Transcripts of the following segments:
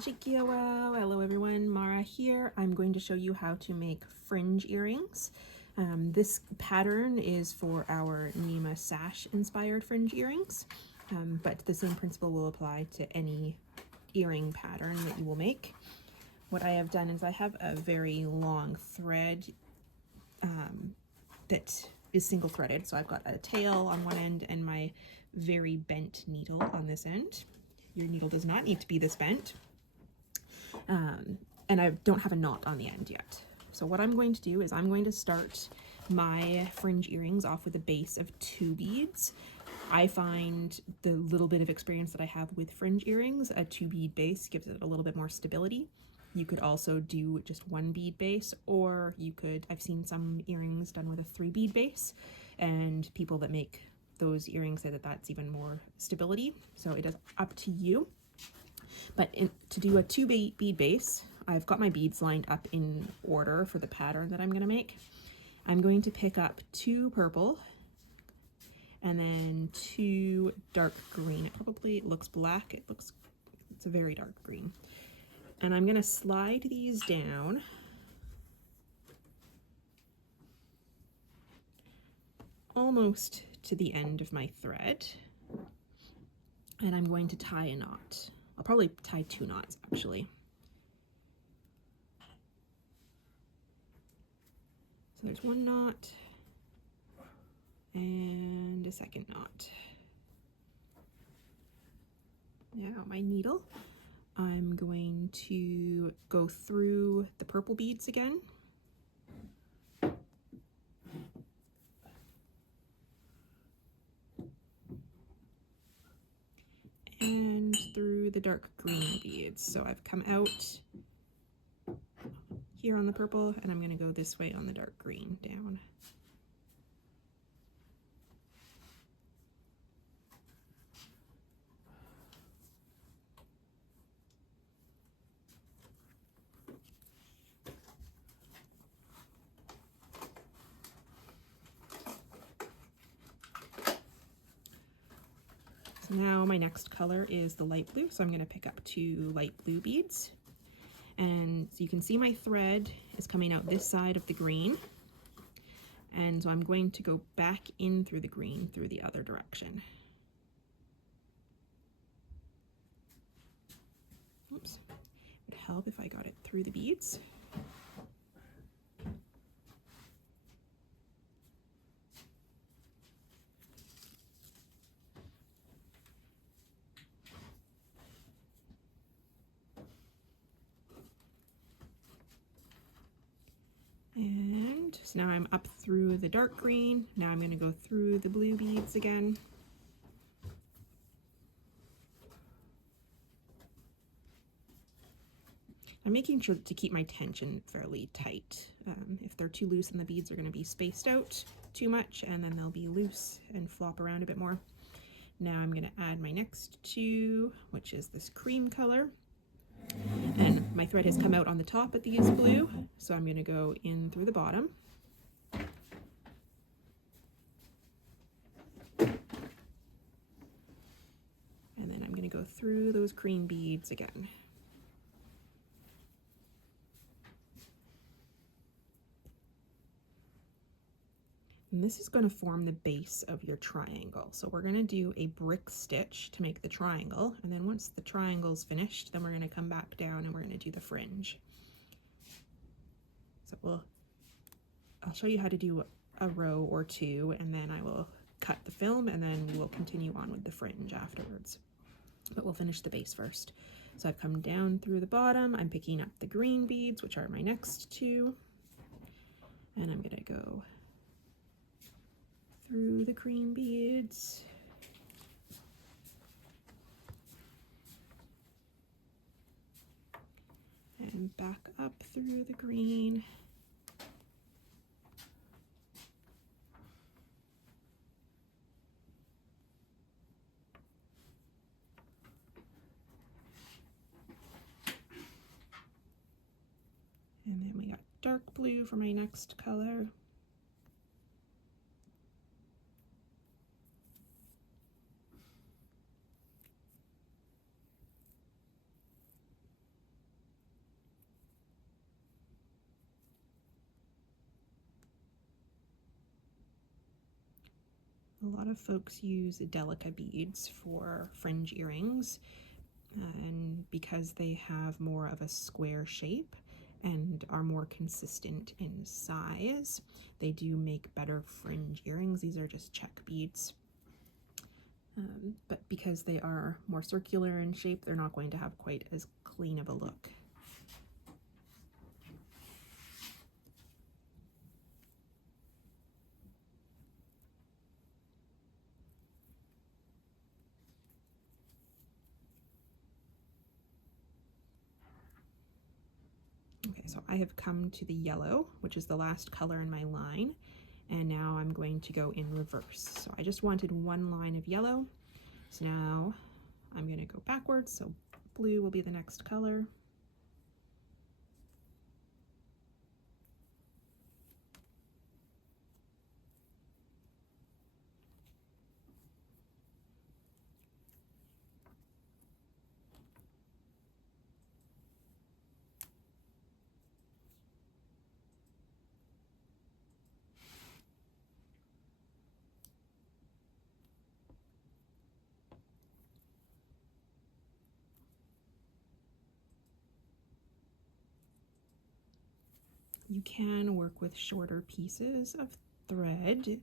Chikiawa. Hello everyone, Mara here. I'm going to show you how to make fringe earrings. This pattern is for our NIMA sash inspired fringe earrings, but the same principle will apply to any earring pattern that you will make. What I have done is I have a very long thread that is single threaded. So I've got a tail on one end and my very bent needle on this end. Your needle does not need to be this bent. And I don't have a knot on the end yet. So what I'm going to do is I'm going to start my fringe earrings off with a base of 2 beads. I find the little bit of experience that I have with fringe earrings, a 2-bead base gives it a little bit more stability. You could also do just 1 bead base, or you could, I've seen some earrings done with a 3-bead base, and people that make those earrings say that that's even more stability. So it is up to you. But to do a 2-bead base, I've got my beads lined up in order for the pattern that I'm going to make. I'm going to pick up 2 purple and then 2 dark green. It looks black. It's a very dark green. And I'm going to slide these down almost to the end of my thread. And I'm going to tie a knot. I'll probably tie 2 knots actually. So there's 1 knot and a 2nd knot. Now my needle, I'm going to go through the purple beads again. And through the dark green beads. So I've come out here on the purple and I'm going to go this way on the dark green down. So now my next color is the light blue, so I'm going to pick up 2 light blue beads. And so you can see my thread is coming out this side of the green. And so I'm going to go back in through the green through the other direction. Oops. It would help if I got it through the beads. And so now I'm up through the dark green. Now I'm going to go through the blue beads again. I'm making sure to keep my tension fairly tight. If they're too loose, then the beads are going to be spaced out too much, and then they'll be loose and flop around a bit more. Now I'm going to add my next 2, which is this cream color. And my thread has come out on the top at these blue, so I'm going to go in through the bottom. And then I'm going to go through those cream beads again. And this is going to form the base of your triangle. So we're going to do a brick stitch to make the triangle. And then once the triangle's finished, then we're going to come back down and we're going to do the fringe. So I'll show you how to do a row or 2, and then I will cut the film, and then we'll continue on with the fringe afterwards. But we'll finish the base first. So I've come down through the bottom. I'm picking up the green beads, which are my next 2. And I'm going to go through the cream beads. And back up through the green. And then we got dark blue for my next color. A lot of folks use Delica beads for fringe earrings, and because they have more of a square shape and are more consistent in size, they do make better fringe earrings. These are just check beads. But because they are more circular in shape, they're not going to have quite as clean of a look. Okay, so I have come to the yellow, which is the last color in my line, and now I'm going to go in reverse. So I just wanted one line of yellow, so now I'm going to go backwards, so blue will be the next color. You can work with shorter pieces of thread.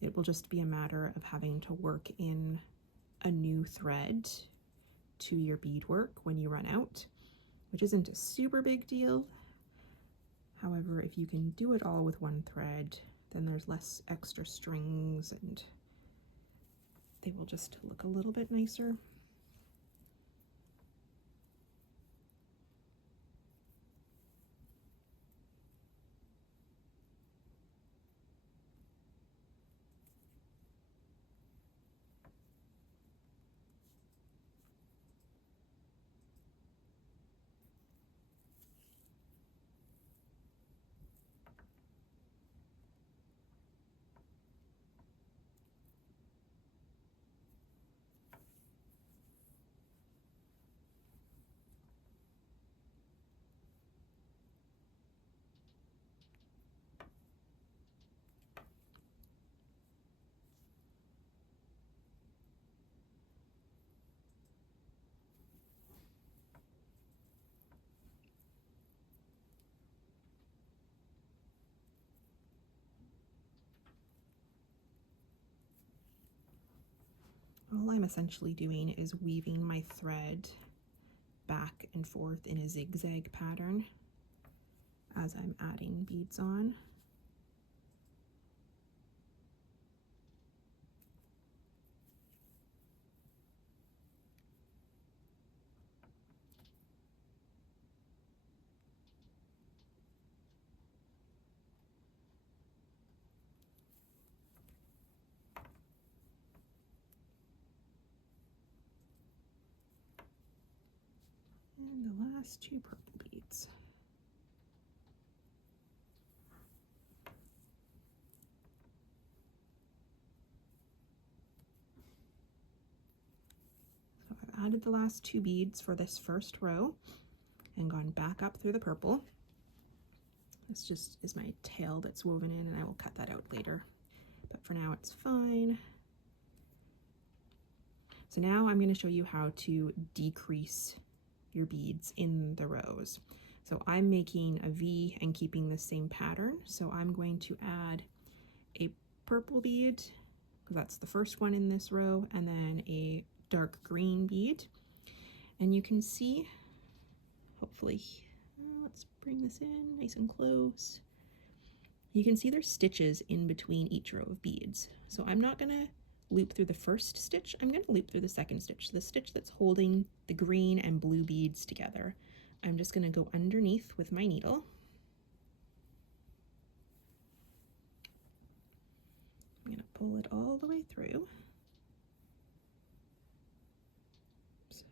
It will just be a matter of having to work in a new thread to your beadwork when you run out, which isn't a super big deal. However, if you can do it all with one thread, then there's less extra strings and they will just look a little bit nicer. All I'm essentially doing is weaving my thread back and forth in a zigzag pattern as I'm adding beads on. And the last two purple beads. So I've added the last two beads for this first row and gone back up through the purple. This just is my tail that's woven in, and I will cut that out later. But for now it's fine. So now I'm going to show you how to decrease your beads in the rows. So I'm making a V and keeping the same pattern. So I'm going to add a purple bead, because that's the first one in this row, and then a dark green bead. And you can see, hopefully, let's bring this in nice and close. You can see there's stitches in between each row of beads. So I'm not gonna loop through the first stitch, I'm gonna loop through the second stitch, the stitch that's holding the green and blue beads together. I'm just gonna go underneath with my needle. I'm gonna pull it all the way through. Oops.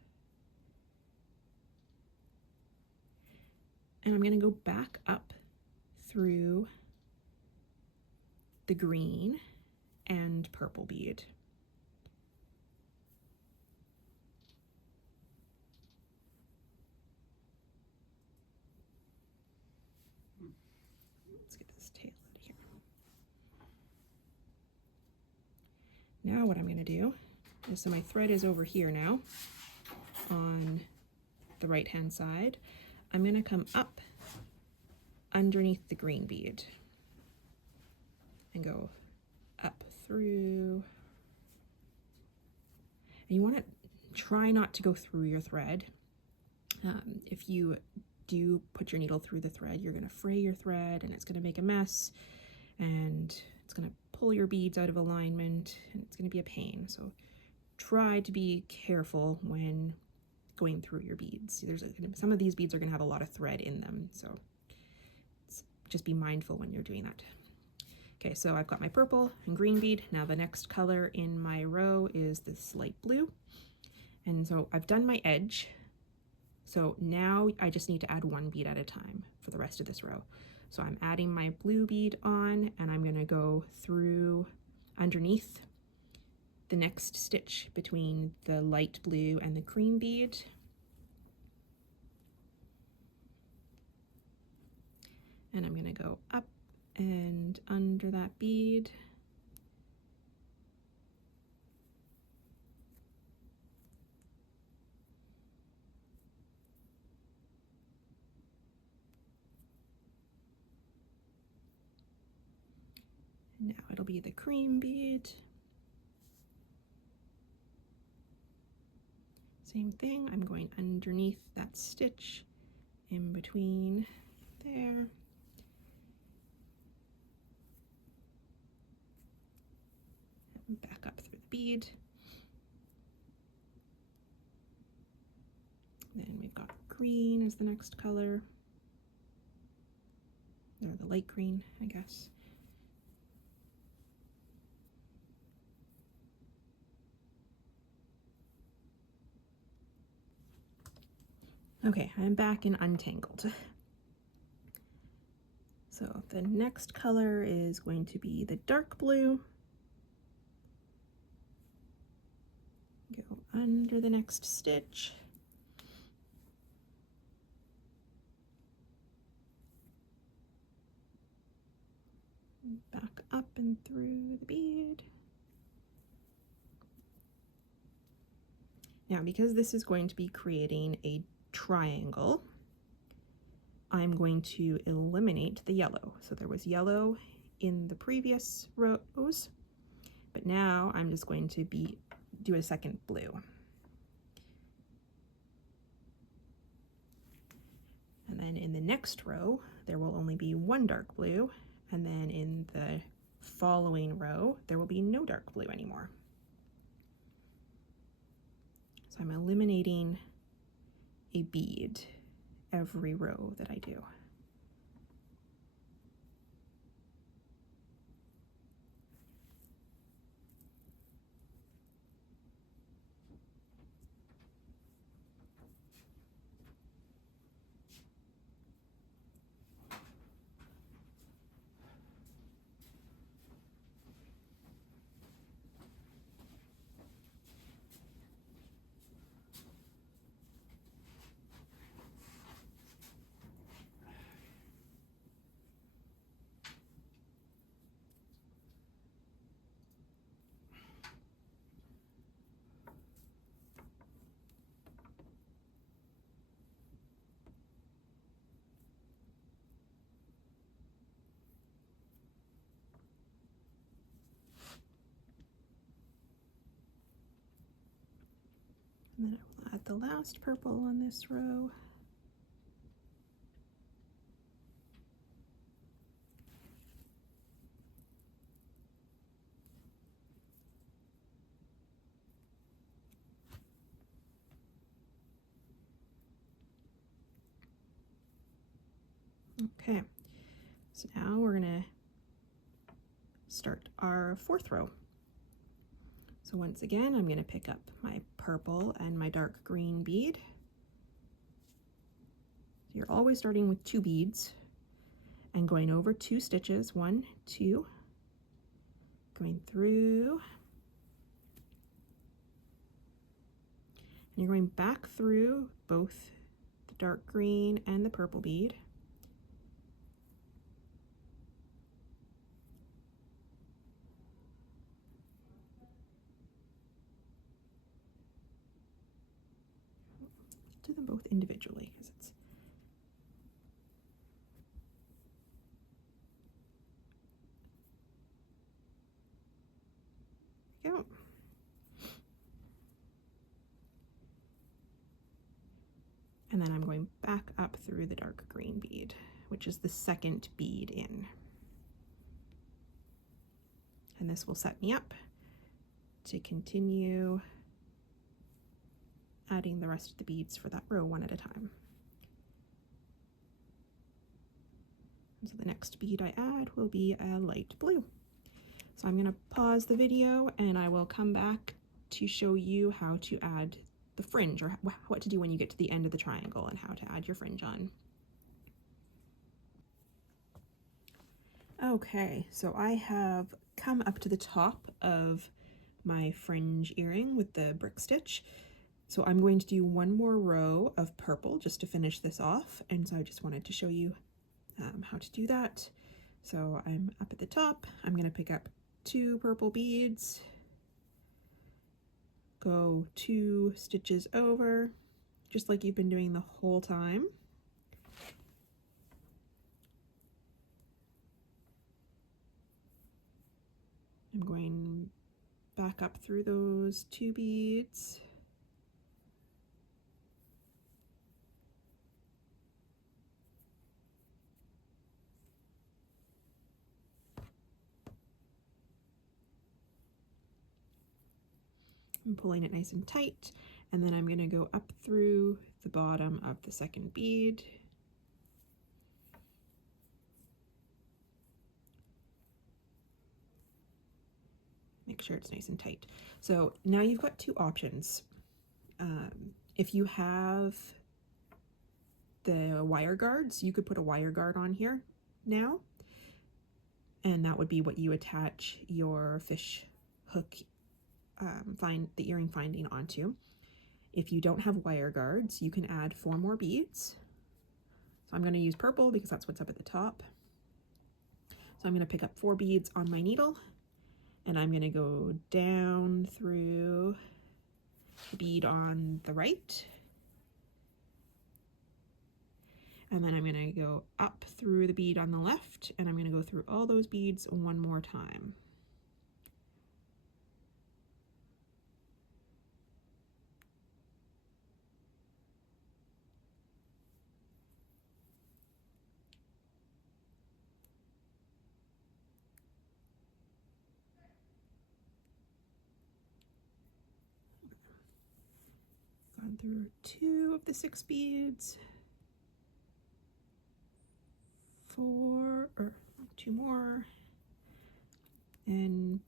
And I'm gonna go back up through the green and purple bead. Let's get this tail out of here. now what I'm going to do is, so my thread is over here now on the right hand side, I'm going to come up underneath the green bead and go up through. And you want to try not to go through your thread. If you do put your needle through the thread, you're going to fray your thread and it's going to make a mess and it's going to pull your beads out of alignment and it's going to be a pain. So try to be careful when going through your beads. Some of these beads are going to have a lot of thread in them, so just be mindful when you're doing that. Okay, so I've got my purple and green bead. Now the next color in my row is this light blue. And so I've done my edge. So now I just need to add one bead at a time for the rest of this row. So I'm adding my blue bead on and I'm going to go through underneath the next stitch between the light blue and the cream bead. And I'm going to go up and under that bead. Now it'll be the cream bead. Same thing, I'm going underneath that stitch in between there. And back up through the bead. Then we've got green as the next color. Or the light green, I guess. Okay, I'm back in untangled. So the next color is going to be the dark blue. Go under the next stitch. Back up and through the bead. Now, because this is going to be creating a triangle, I'm going to eliminate the yellow. So there was yellow in the previous rows, but now I'm just going to do a second blue. And then in the next row, there will only be one dark blue, and then in the following row, there will be no dark blue anymore. So I'm eliminating a bead every row that I do. And then I will add the last purple on this row. Okay, so now we're gonna start our fourth row. So once again, I'm gonna pick up my purple and my dark green bead. You're always starting with 2 beads and going over 2 stitches, 1, 2, going through, and you're going back through both the dark green and the purple bead. both individually because it's go. And then I'm going back up through the dark green bead, which is the second bead in. And this will set me up to continue adding the rest of the beads for that row one at a time. And so the next bead I add will be a light blue. So I'm going to pause the video and I will come back to show you how to add the fringe, or what to do when you get to the end of the triangle and how to add your fringe on. Okay, so I have come up to the top of my fringe earring with the brick stitch. So I'm going to do one more row of purple just to finish this off. And so I just wanted to show you how to do that. So I'm up at the top, I'm going to pick up 2 purple beads, go 2 stitches over, just like you've been doing the whole time. I'm going back up through those 2 beads. I'm pulling it nice and tight, and then I'm going to go up through the bottom of the second bead. Make sure it's nice and tight. So now you've got 2 options. If you have the wire guards, you could put a wire guard on here now, and that would be what you attach your fish hook the earring finding onto. If you don't have wire guards, you can add 4 more beads. So I'm going to use purple because that's what's up at the top. So I'm going to pick up 4 beads on my needle, and I'm going to go down through the bead on the right, and then I'm going to go up through the bead on the left, and I'm going to go through all those beads one more time. Gone through 2 of the 6 beads, 4 or 2 more, and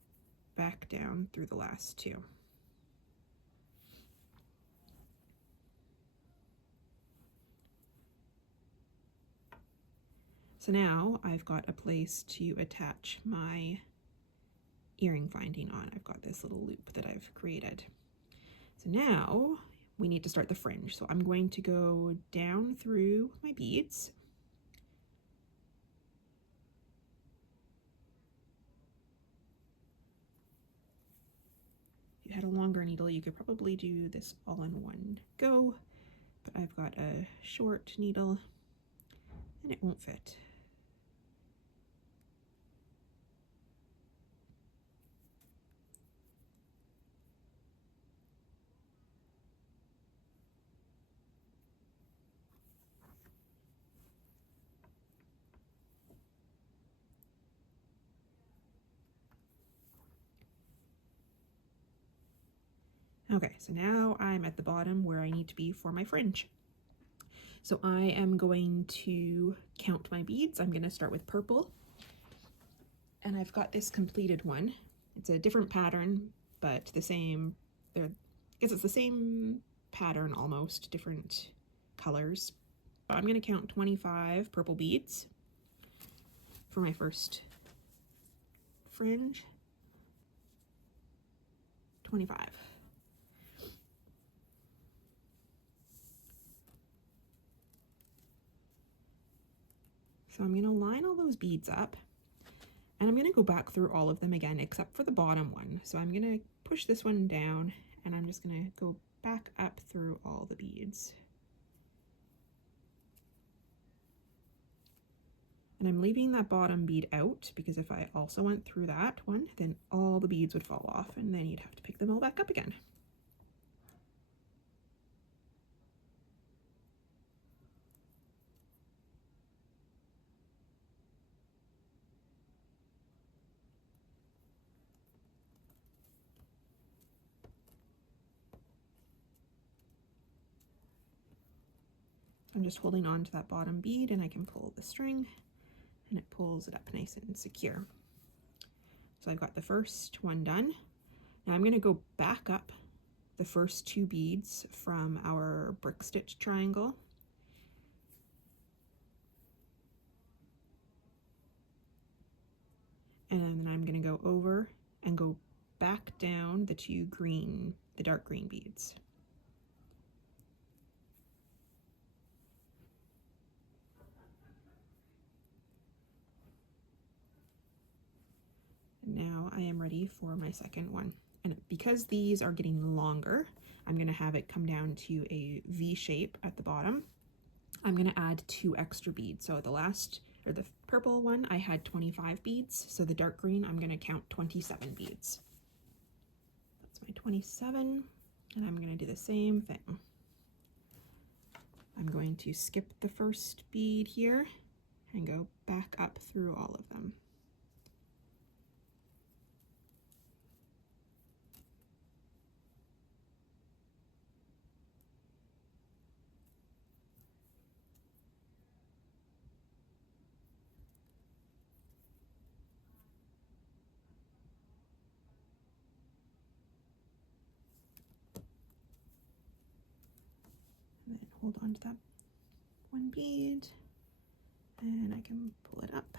back down through the last 2. So now I've got a place to attach my earring finding on. I've got this little loop that I've created. So now we need to start the fringe. So I'm going to go down through my beads. If you had a longer needle, you could probably do this all in one go, but I've got a short needle and it won't fit. Okay, so now I'm at the bottom where I need to be for my fringe. So I am going to count my beads. I'm going to start with purple. And I've got this completed one. It's a different pattern, but the same, I guess it's the same pattern almost, different colors. So I'm going to count 25 purple beads for my first fringe. 25. So I'm going to line all those beads up, and I'm going to go back through all of them again except for the bottom one. So I'm going to push this one down, and I'm just going to go back up through all the beads. And I'm leaving that bottom bead out because if I also went through that one, then all the beads would fall off and then you'd have to pick them all back up again. I'm just holding on to that bottom bead and I can pull the string and it pulls it up nice and secure. So I've got the first one done. Now I'm going to go back up the first 2 beads from our brick stitch triangle. And then I'm going to go over and go back down the dark green beads. Now I am ready for my second one. And because these are getting longer, I'm going to have it come down to a V shape at the bottom. I'm going to add 2 extra beads. So the purple one, I had 25 beads. So the dark green, I'm going to count 27 beads. That's my 27. And I'm going to do the same thing. I'm going to skip the first bead here and go back up through all of them. And then hold on to that one bead and I can pull it up.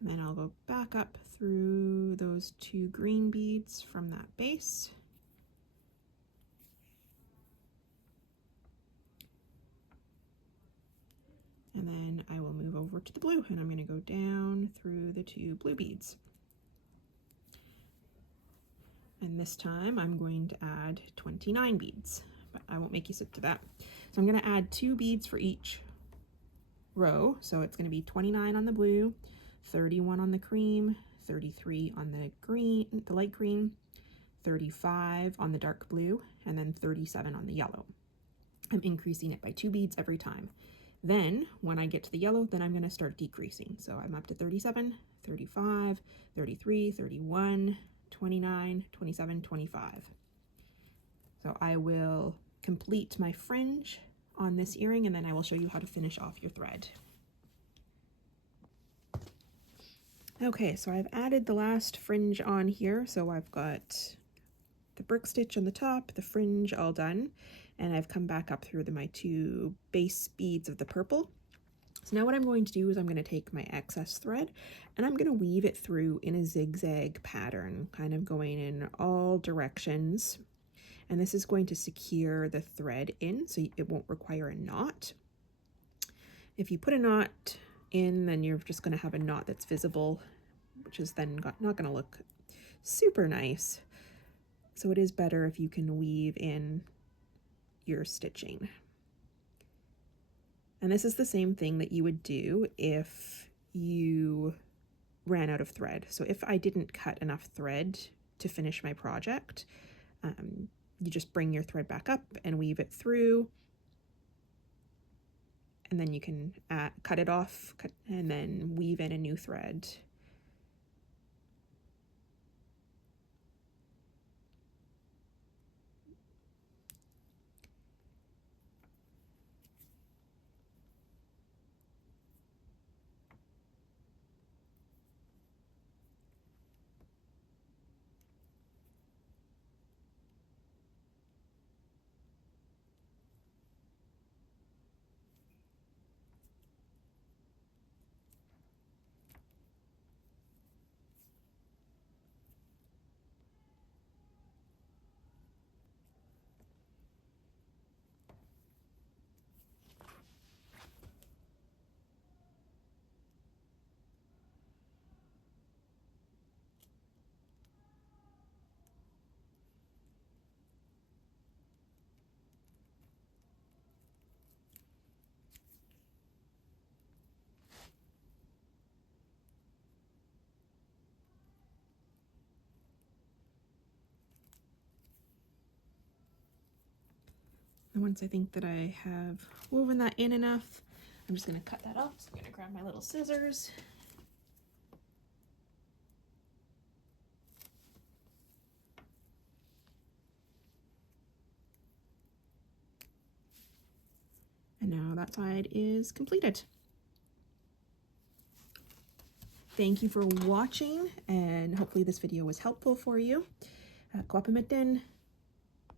And then I'll go back up through those 2 green beads from that base. And then I will move over to the blue and I'm going to go down through the 2 blue beads. And this time I'm going to add 29 beads, but I won't make you sit to that. So I'm going to add 2 beads for each row. So it's going to be 29 on the blue, 31 on the cream, 33 on the green, the light green, 35 on the dark blue, and then 37 on the yellow. I'm increasing it by 2 beads every time. Then when I get to the yellow, then I'm going to start decreasing. So I'm up to 37, 35, 33, 31, 29, 27, 25. So I will complete my fringe on this earring and then I will show you how to finish off your thread. Okay, so I've added the last fringe on here. So I've got the brick stitch on the top, the fringe all done, and I've come back up through my 2 base beads of the purple. So now what I'm going to do is I'm going to take my excess thread and I'm going to weave it through in a zigzag pattern, kind of going in all directions. And this is going to secure the thread in so it won't require a knot. If you put a knot in, then you're just going to have a knot that's visible, which is then not going to look super nice. So it is better if you can weave in your stitching. And this is the same thing that you would do if you ran out of thread. So if I didn't cut enough thread to finish my project, you just bring your thread back up and weave it through, and then you can cut it off and then weave in a new thread. And once I think that I have woven that in enough, I'm just going to cut that off. So I'm going to grab my little scissors. And now that side is completed. Thank you for watching, and hopefully this video was helpful for you. Gå på midten.